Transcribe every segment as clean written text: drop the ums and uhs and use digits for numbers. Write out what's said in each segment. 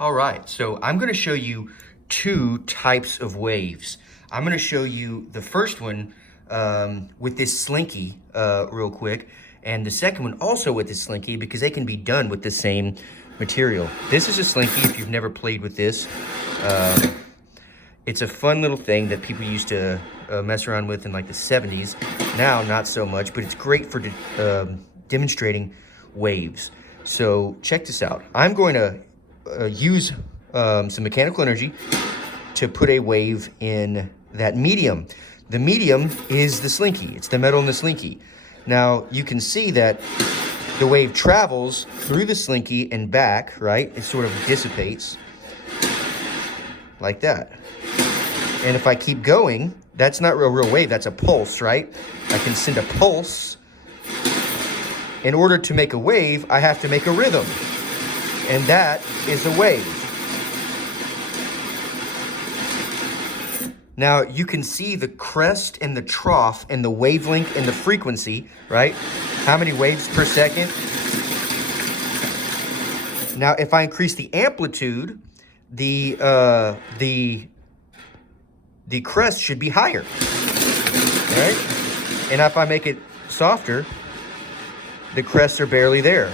All right, so I'm going to show you two types of waves. I'm going to show you the first one with this slinky real quick, and the second one also with this slinky because they can be done with the same material. This is a slinky if you've never played with this. It's a fun little thing that people used to mess around with in like the 70s. Now, not so much, but it's great for demonstrating waves. So check this out. I'm going to use some mechanical energy to put a wave in that medium. The medium is the slinky. It's the metal in the slinky. Now, you can see that the wave travels through the slinky and back, right? It sort of dissipates like that. And if I keep going, that's not a real wave, that's a pulse, right? I can send a pulse. In order to make a wave, I have to make a rhythm. And that is a wave. Now, you can see the crest and the trough and the wavelength and the frequency, right? How many waves per second? Now, if I increase the amplitude, the crest should be higher, right? And if I make it softer, the crests are barely there.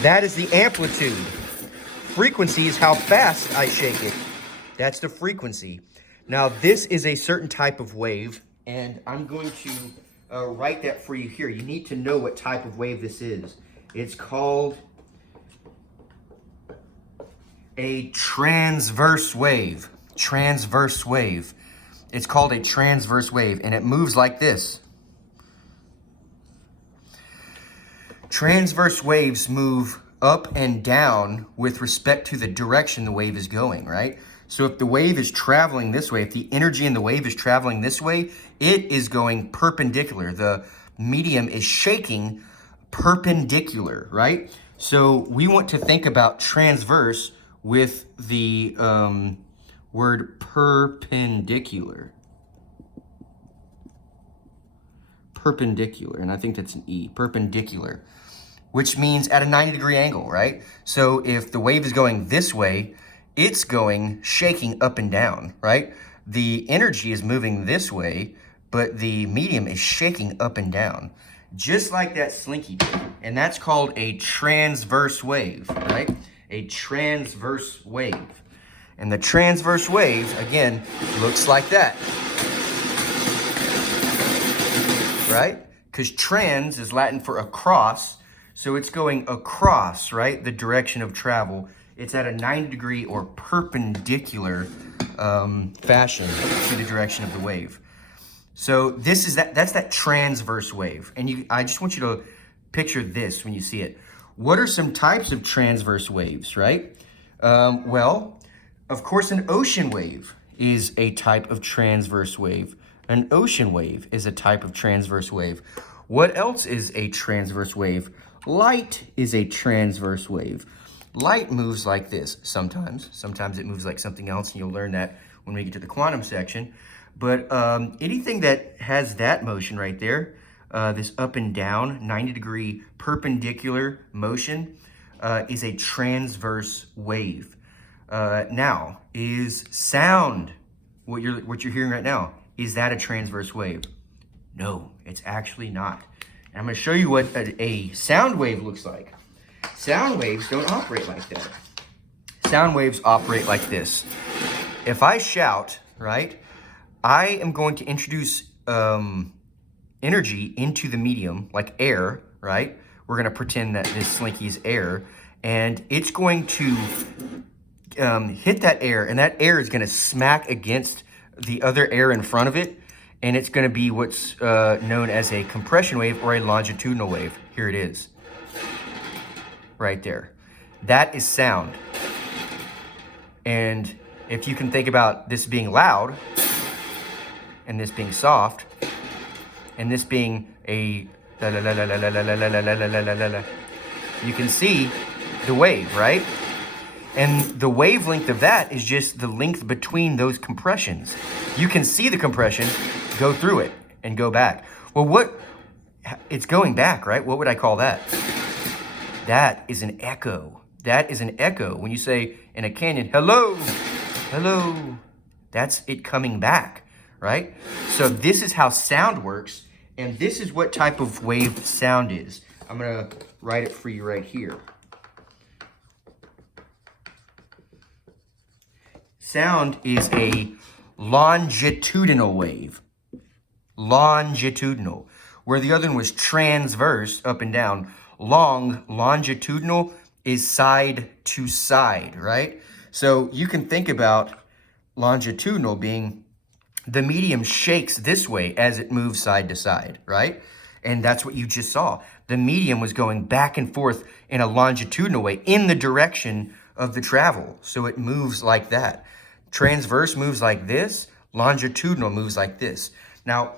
That is the amplitude. Frequency is how fast I shake it. That's the frequency. Now, this is a certain type of wave, and I'm going to write that for you here. You need to know what type of wave this is. It's called a transverse wave. Transverse wave. It's called a transverse wave, and it moves like this. Transverse waves move up and down with respect to the direction the wave is going, right? So if the wave is traveling this way, if the energy in the wave is traveling this way, it is going perpendicular. The medium is shaking perpendicular, right? So we want to think about transverse with the word perpendicular. Perpendicular, and I think that's an E, perpendicular, which means at a 90-degree angle, right? So if the wave is going this way, it's going shaking up and down, right? The energy is moving this way, but the medium is shaking up and down, just like that slinky did. And that's called a transverse wave, right? A transverse wave. And the transverse wave, again, looks like that. Right? Because trans is Latin for across, so it's going across, right? The direction of travel. It's at a 90-degree or perpendicular fashion to the direction of the wave. So this is that's that transverse wave. And I just want you to picture this when you see it. What are some types of transverse waves, right? Well, of course, an ocean wave is a type of transverse wave. An ocean wave is a type of transverse wave. What else is a transverse wave? Light is a transverse wave. Light moves like this sometimes. Sometimes it moves like something else, and you'll learn that when we get to the quantum section. But anything that has that motion right there, this up and down, 90-degree perpendicular motion, is a transverse wave. Now, is sound, what you're hearing right now, is that a transverse wave? No, it's actually not. And I'm going to show you what a sound wave looks like. Sound waves don't operate like that. Sound waves operate like this. If I shout, right, I am going to introduce energy into the medium, like air, right? We're going to pretend that this slinky is air, and it's going to hit that air, and that air is going to smack against the other air in front of it, and it's going to be what's known as a compression wave or a longitudinal wave. Here it is, right there. That is sound. And if you can think about this being loud, and this being soft, and this being a la la la la la la la la la la la la la, you can see the wave, right? And the wavelength of that is just the length between those compressions. You can see the compression go through it and go back. Well, it's going back, right? What would I call that? That is an echo. That is an echo. When you say in a canyon, hello, hello, that's it coming back, right? So this is how sound works, and this is what type of wave sound is. I'm gonna write it for you right here. Sound is a longitudinal wave. Longitudinal. Where the other one was transverse, up and down. Longitudinal is side to side, right? So you can think about longitudinal being the medium shakes this way as it moves side to side, right? And that's what you just saw. The medium was going back and forth in a longitudinal way in the direction of the travel. So it moves like that. Transverse moves like this. Longitudinal moves like this. Now,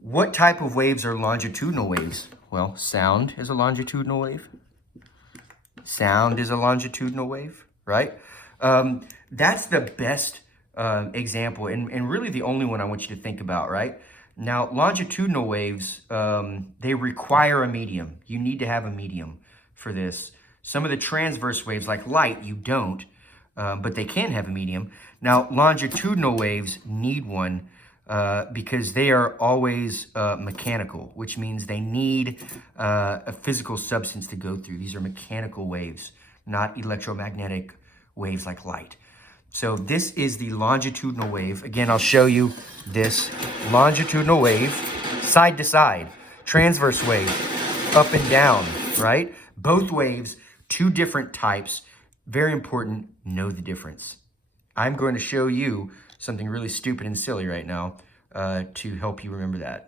what type of waves are longitudinal waves? Well, sound is a longitudinal wave. Sound is a longitudinal wave, right? That's the best example and really the only one I want you to think about, right? Now, longitudinal waves, they require a medium. You need to have a medium for this. Some of the transverse waves, like light, you don't, but they can have a medium. Now, longitudinal waves need one because they are always mechanical, which means they need a physical substance to go through. These are mechanical waves, not electromagnetic waves like light. So this is the longitudinal wave. Again, I'll show you this longitudinal wave, side to side, transverse wave, up and down, right? Both waves, two different types. Very important, know the difference. I'm going to show you something really stupid and silly right now to help you remember that.